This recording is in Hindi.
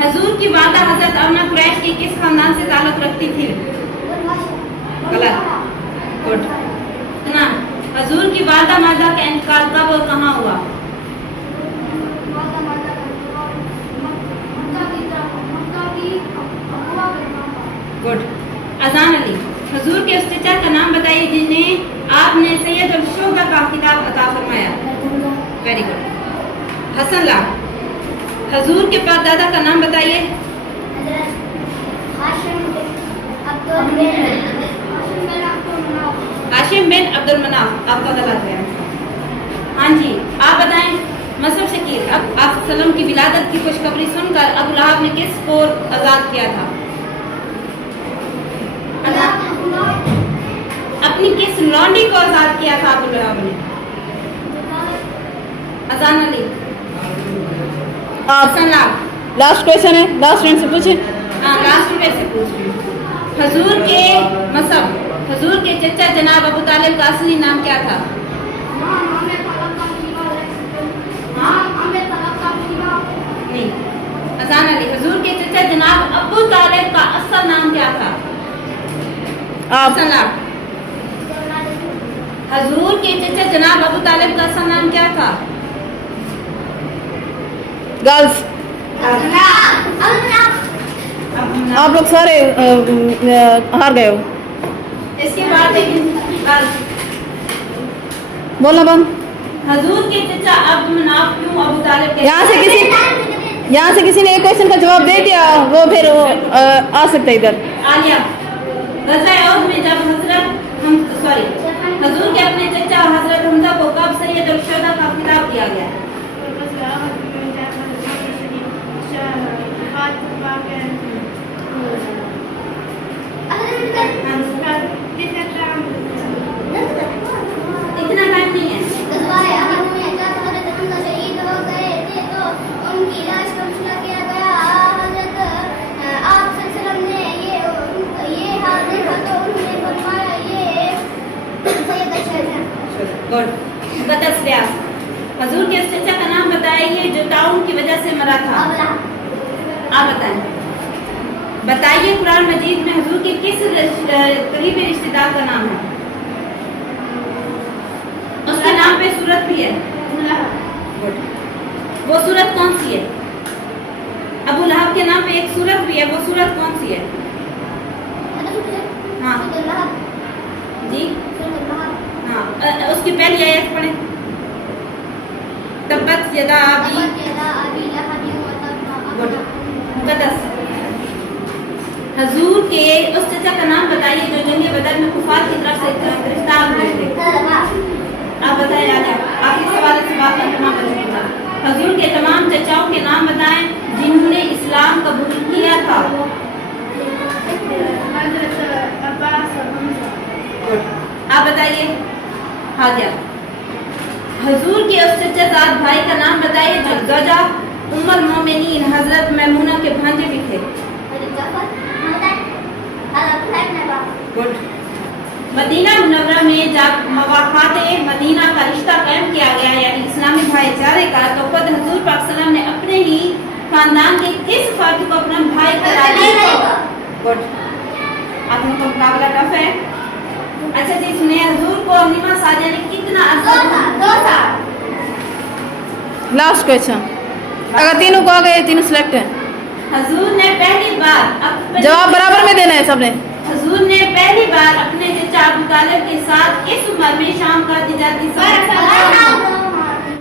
हजूर की वादा हजरत अम्मा कुरैश के किस खानदान से ताल्लुक रखती थी? गलत। गुड। ना, हजूर की वादा मर्दा का इंतकाल कब और कहाँ हुआ? गुड। अजान अली, हजूर के उस चचा का नाम बताइए जिन्हें आपने सैयद और शोभा का खिताब अता फरमाया। Very good. हसन ला, हजूर के परदादा का नाम बताइए। हाशिम बिन अब्दुल मनाफ। आपका गलत है। हाँ जी, आप बताएं। मसरूफ शकील, अब आप सल्लम की विलादत की खुशखबरी सुनकर अबू लहब ने किस को आजाद किया था? अपनी किस लौंडी को आजाद किया था अबू लहब ने? अजान अली। आप लास्ट क्वेश्चन है, लास्ट फ्रेंड से पूछे। हाँ, लास्ट में से पूछ रही हूँ। हजूर के मसब, हजूर के चचा जनाब अबू तालिब का असली नाम क्या था? नहीं। अजान अली, हजूर के चचा जनाब अबू तालिब का असल नाम क्या था? आप हजूर के चचा जनाब अबू तालिब का असल नाम क्या था? गर्ल्स, आप लोग सारे हार गए हो। इसके बाद बोलना बंद। हजूर के चचा अब्दुल मनाफ क्यों अबू तालिब के यहाँ से किसी ने एक क्वेश्चन का जवाब दे दिया, वो फिर आ सकता है इधर। आलिया, गज़वाए औद में जब हजूर के अपने चचा हजरत हमजा को कब सैयद और शुहदा का खिताब दिया गया? इतना टाइम नहीं है। मुक़द्दस रियाज, हजूर के उस चचा का नाम बताइए जो ताउन की वजह से मरा था। आप बताएं। बताइए कुरान मजीद में हजूर के किस करीबी रिश्तेदार का नाम है? उसके नाम पे सूरत भी है। वो सूरत कौन सी है? अबू लहब के नाम पे एक सूरत भी है, वो सूरत कौन सी है? हाँ जी, हाँ, उसकी पहली आयत पढ़ें। तब्बत यदा अबी। मुक़द्दस, हजूर के उस चचा का नाम बताइए जो जंग बदर में कुफार की तरफ से गिरफ्तार हुए थे। आप बताइए। आखिरी सवाल से बात करना पड़ेगा। हजूर के तमाम चचाओं के नाम बताएं जिन्होंने इस्लाम कबूल किया था। आप बताइए। हाजिया, हजूर के उस चचाजाद भाई का नाम बताइए जो ज़ौजा उम्मुल मोमिनीन हजरत मैमूना के भांजे भी थे। गुड। मदीना मुनव्वरा में जब मवाक़ाते मदीना का रिश्ता कायम किया गया, यानी इस्लामी भाईचारे का, तो खुद हजूर पाक सल्लम ने अपने ही खानदान के किस फर्द को अपना भाई करार दिया? गुड। आप लोगों का मुकाबला टफ है। अच्छा जी, सुनिए, हजूर को हनीमा सादिया ने कितना अर्सा? 2 साल। लास्ट क्वेश्चन, अगर तीनों को आ गए, तीनों सिलेक्ट है। हजूर ने पहली बार जवाब बराबर में देना है सबने। हजूर ने पहली बार अपने चचा अबू तालिब के साथ किस उम्र में